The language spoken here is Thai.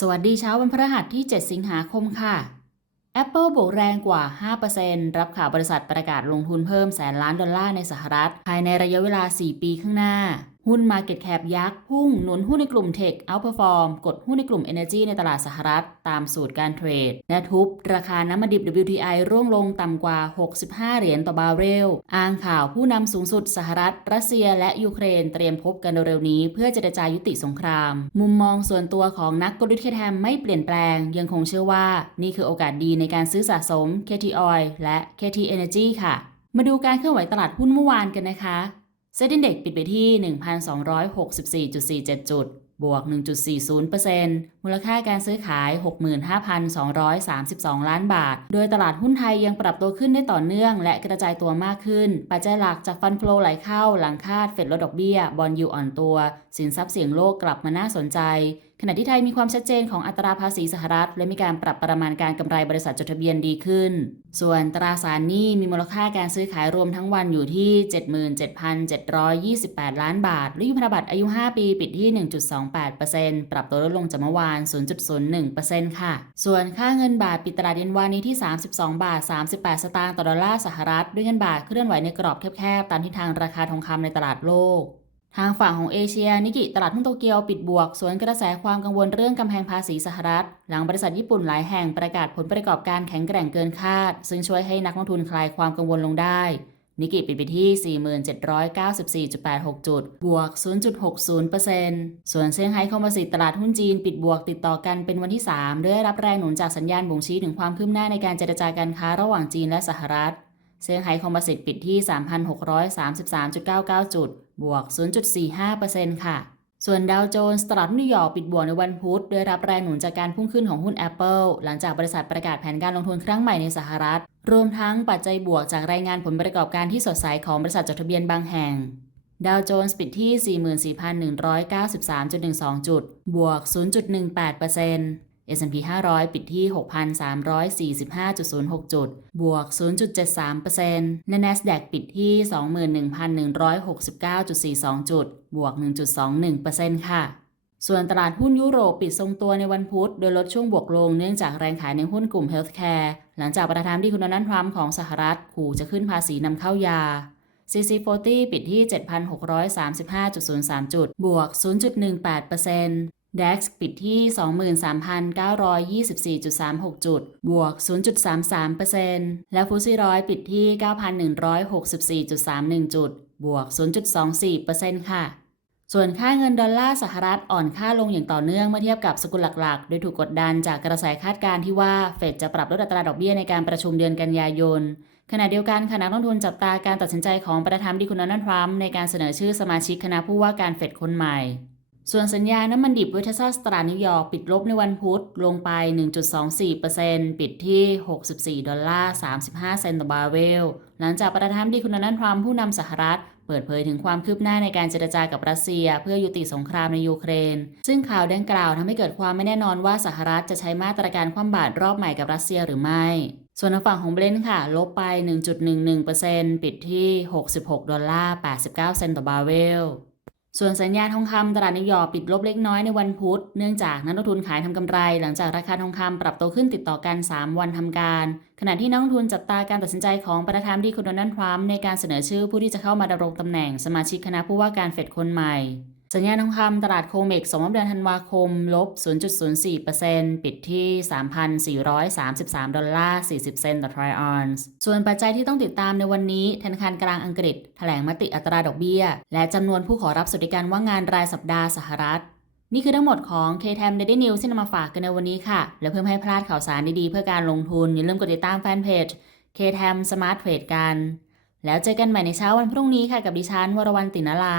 สวัสดีเช้าวันพฤหัสที่ 7 สิงหาคมค่ะ Apple บวกแรงกว่า 5%รับข่าวบริษัทประกาศลงทุนเพิ่มแสนล้านดอลลาร์ในสหรัฐ ภายในระยะเวลา 4 ปีข้างหน้า หุ้น Market Cap ยักษ์พุ่งหนุนหุ้นในกลุ่ม Tech Outperform กดหุ้นในกลุ่ม Energy ในตลาดสหรัฐ ตามสูตรการเทรด และทุบ ราคาน้ำมันดิบ WTI ร่วงลงต่ำกว่า 65 เหรียญต่อบาร์เรล อ้างข่าวผู้นำสูงสุดสหรัฐ รัสเซียและยูเครนเตรียมพบกันเร็วๆนี้ เพื่อเจรจายุติสงคราม มุมมองส่วนตัวของนักกลยุทธ์เคแทมไม่เปลี่ยนแปลง ยังคงเชื่อว่า นี่คือโอกาสดีในการซื้อสะสม KT Oil และ KT Energy ค่ะ มาดูการเคลื่อนไหวตลาดหุ้นเมื่อวานกันนะคะ เซ็นดินเด็กปิดไปที่ 1,264.47 จุด บวก 1.40%มูลค่าการซื้อขาย 65,232 ล้านบาท โดยตลาดหุ้นไทยยังปรับตัวขึ้นได้ต่อเนื่องและกระจายตัวมากขึ้น ปัจจัยหลักจากฟันฟลอไหลเข้าหลังคาดเฟดลดดอกเบี้ย บอลยูอ่อนตัว สินทรัพย์เสี่ยงโลกกลับมาน่าสนใจ ขณะที่ไทยมีความชัดเจนของอัตราภาษีสหรัฐ และมีการปรับประมาณการกำไรบริษัทจดทะเบียนดีขึ้น ส่วนตราสารหนี้มีมูลค่าการซื้อขายรวมทั้งวันอยู่ที่ 77,728 ล้านบาทและยุพันธบัตรอายุ 5 ปีปิดที่ 1.28%ปรับตัวลดลงจากเมื่อวาน 0.01%ค่ะ ส่วนค่าเงินบาทปิดตลาดเย็นวานนี้ที่ 32 บาท 38 สตางค์ต่อดอลลาร์สหรัฐ ด้วยเงินบาทเคลื่อนไหวในกรอบแคบๆตามทิศทางราคาทองคำในตลาดโลก ทางฝั่งของเอเชีย นิกิตลาดหุ้นโตเกียวปิดบวก สวนกระแสความกังวลเรื่องกำแพงภาษีสหรัฐ หลังบริษัทญี่ปุ่นหลายแห่งประกาศผลประกอบการแข็งแกร่งเกินคาด ซึ่งช่วยให้นักลงทุนคลายความกังวลลงได้ นิกิปิดไปที่ 4794.86 จุด บวก 0.60%ส่วนเซี่ยงไฮ้คอมโพสิตตลาดหุ้นจีนปิดบวกติดต่อกันเป็นวันที่ 3 ด้วยรับแรงหนุนจากสัญญาณบ่งชี้ถึงความคืบหน้าในการเจรจาการค้าระหว่างจีนและสหรัฐ เซี่ยงไฮ้คอมโพสิตปิดที่ 3,633.99 จุด บวก 0.45%ค่ะ ส่วนดาวโจนส์ตลาดนิวยอร์กปิดบวกในวันพุธ โดยรับแรงหนุนจากการพุ่งขึ้นของหุ้น Apple หลังจากบริษัทประกาศแผนการลงทุนครั้งใหม่ในสหรัฐ รวมทั้งปัจจัยบวกจากรายงานผลประกอบการที่สดใสของบริษัทจดทะเบียนบางแห่งดาวโจนส์ปิดที่ 44,193.12 จุด บวก 0.18% S&P 500 ปิดที่ 6,345.06 จุด บวก 0.73%และ NASDAQ ปิดที่ 21,169.42 จุด บวก 1.21%ค่ะ ส่วนตลาดหุ้นยุโรปปิดทรงตัวในวันพุธ โดยลดช่วงบวกลงเนื่องจากแรงขายในหุ้นกลุ่ม Healthcare หลังจากประธานที่คุณนัลด์ทรัมของสหรัฐขู่จะขึ้นภาษีนำเข้ายา CC40 ปิดที่ 7,635.03 จุด บวก 0.18% DAX ปิดที่ 23,924.36 จุด บวก 0.33%และฟุตซี่ร้อยปิดที่ 9,164.31 จุด บวก 0.24%ค่ะ ส่วนค่าเงินดอลลาร์สหรัฐอ่อนค่าลงอย่างต่อเนื่องเมื่อเทียบกับสกุลหลักๆ โดยถูกกดดันจากกระแสคาดการณ์ที่ว่าเฟดจะปรับลดอัตราดอกเบี้ยในการประชุมเดือนกันยายนขณะเดียวกันคณะนักลงทุนจับตาการตัดสินใจของประธานาธิบดีคุณโดนัลด์ทรัมป์ในการเสนอชื่อสมาชิกคณะผู้ว่าการเฟดคนใหม่ ส่วนสัญญาน้ำมันดิบเวทซัสตลานิวยอร์กปิดลบในวันพุธลงไป 1.24%ปิดที่ 64 ดอลลาร์ 35 เซนต์ต่อบาร์เรลหลังจากประธานาธิบดีคุณนัลด์ทรัมผู้นำสหรัฐ เปิดเผยถึงความคืบหน้าในการเจรจากับรัสเซีย เพื่อยุติสงครามในยูเครน ซึ่งข่าวดังกล่าวทำให้เกิดความไม่แน่นอนว่าสหรัฐจะใช้มาตรการคว่ำบาตรรอบใหม่กับรัสเซียหรือไม่ ส่วนทางฝั่งของเบรนท์ค่ะ ลบไป 1.11%ปิดที่ 66 ดอลลาร์ 89 เซนต์ต่อบาร์เรล ส่วนสัญญาทองคำตลาดนิวยอร์กปิดลบเล็กน้อยในวันพุธ เนื่องจากนักลงทุนขายทำกำไร หลังจากราคาทองคำปรับตัวขึ้นติดต่อกัน 3 วันทำการ ขณะที่นักลงทุนจับตาการตัดสินใจของประธานดีคุณโดนัลด์ทรัมป์ในการเสนอชื่อผู้ที่จะเข้ามาดำรงตำแหน่งสมาชิกคณะผู้ว่าการเฟดคนใหม่ สัญญาณทองคำตลาดโคเมกสองเดือนธันวาคม ลบ 0.04%ปิดที่ 3,433 ดอลลาร์ 40 เซนต์ต่อทรอยออนซ์ ส่วนปัจจัยที่ต้องติดตามในวันนี้ ธนาคารกลางอังกฤษ แถลงมติอัตราดอกเบี้ย และจำนวนผู้ขอรับสวัสดิการว่างงานรายสัปดาห์สหรัฐ นี่คือทั้งหมดของ KTM Daily News ที่นำมาฝากกันในวันนี้ค่ะ และเพื่อให้พลาดข่าวสารดีๆเพื่อการลงทุนอย่าลืมกดติดตามแฟนเพจ KTM Smart Trade กัน แล้วเจอกันใหม่ในเช้าวันพรุ่งนี้ค่ะกับดิฉันวรวรรณตินลา